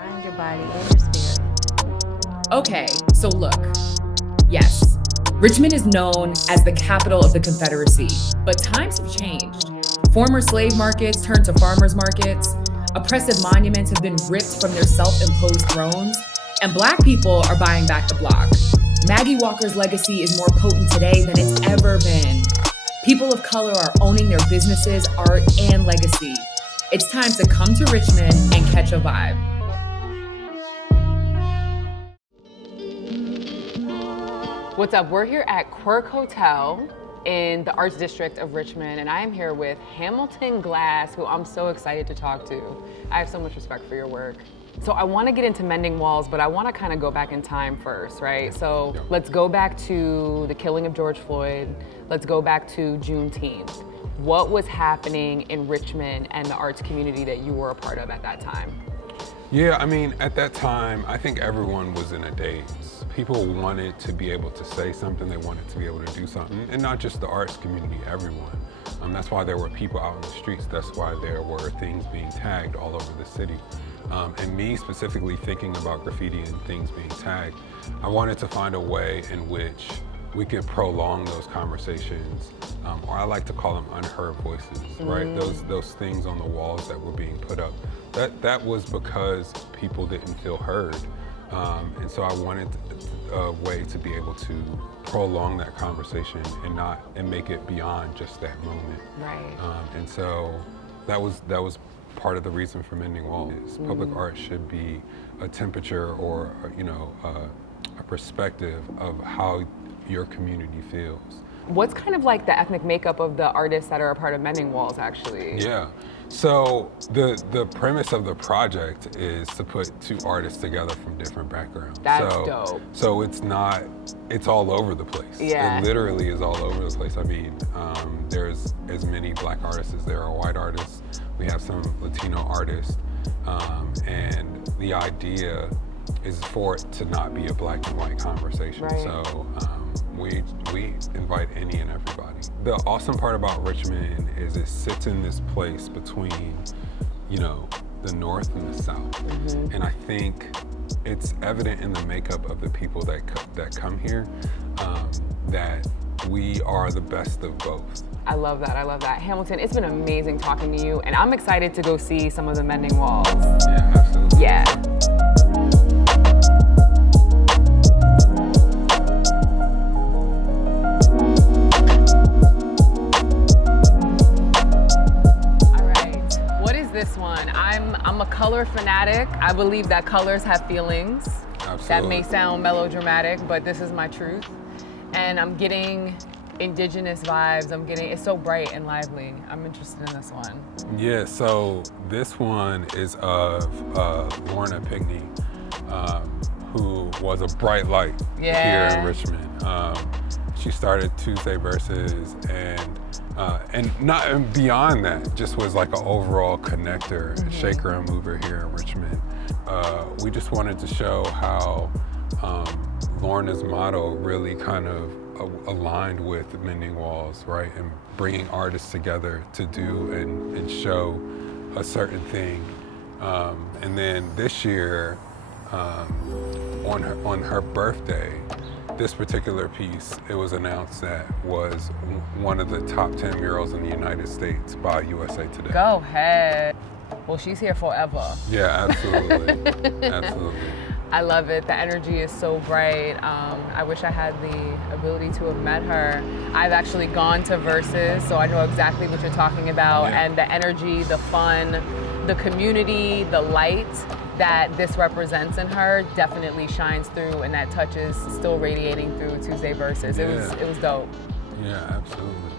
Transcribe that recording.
Mind your body and your spirit. Okay, so look, yes, Richmond is known as the capital of the Confederacy, but times have changed. Former slave markets turned to farmers markets, oppressive monuments have been ripped from their self-imposed thrones, and Black people are buying back the block. Maggie Walker's legacy is more potent today than it's ever been. People of color are owning their businesses, art, and legacy. It's time to come to Richmond and catch a vibe. What's up? We're here at Quirk Hotel in the Arts District of Richmond, and I am here with Hamilton Glass, who I'm so excited to talk to. I have so much respect for your work. So I want to get into Mending Walls, but I want to kind of go back in time first, right? So let's go back to the killing of George Floyd. Let's go back to Juneteenth. What was happening in Richmond and the arts community that you were a part of at that time? Yeah, I mean, at that time, I think everyone was in a daze. People wanted to be able to say something, they wanted to be able to do something, and not just the arts community, everyone. That's why there were people out in the streets. That's why there were things being tagged all over the city. And me specifically thinking about graffiti and things being tagged, I wanted to find a way in which we could prolong those conversations, or I like to call them unheard voices, right? Those things on the walls that were being put up. That was because people didn't feel heard. And so I wanted a way to be able to prolong that conversation and make it beyond just that moment. Right. And so that was part of the reason for Mending Walls. Public art should be a temperature or a perspective of how your community feels. What's kind of like the ethnic makeup of the artists that are a part of Mending Walls, actually? Yeah, so the premise of the project is to put two artists together from different backgrounds. That's dope. So it's all over the place. Yeah. It literally is all over the place. I mean, there's as many Black artists as there are white artists. We have some Latino artists, and the idea is for it to not be a black and white conversation. Right. So we invite any and everybody. The awesome part about Richmond is it sits in this place between, the North and the South. And I think it's evident in the makeup of the people that come here that we are the best of both. I love that, I love that. Hamilton, it's been amazing talking to you, and I'm excited to go see some of the Mending Walls. Yeah, absolutely. Yeah. This one. I'm a color fanatic. I believe that colors have feelings. Absolutely. That may sound melodramatic, but this is my truth. And I'm getting indigenous vibes. It's so bright and lively. I'm interested in this one. Yeah, so this one is of Lorna Pigney, who was a bright light here in Richmond. She started Tuesday Verses and beyond that, just was like an overall connector, a shaker and mover here in Richmond. We just wanted to show how Lorna's motto really kind of aligned with Mending Walls, right? And bringing artists together to do and show a certain thing. And then this year, on her birthday, this particular piece, it was announced that was one of the top 10 murals in the United States by USA Today. Go ahead. Well, she's here forever. Yeah, absolutely. Absolutely. I love it. The energy is so bright. I wish I had the ability to have met her. I've actually gone to Verses, so I know exactly what you're talking about. Yeah. And the energy, the fun, the community, the light that this represents in her definitely shines through, and that touch is still radiating through Tuesday Verses. Yeah. It was dope. Yeah, absolutely.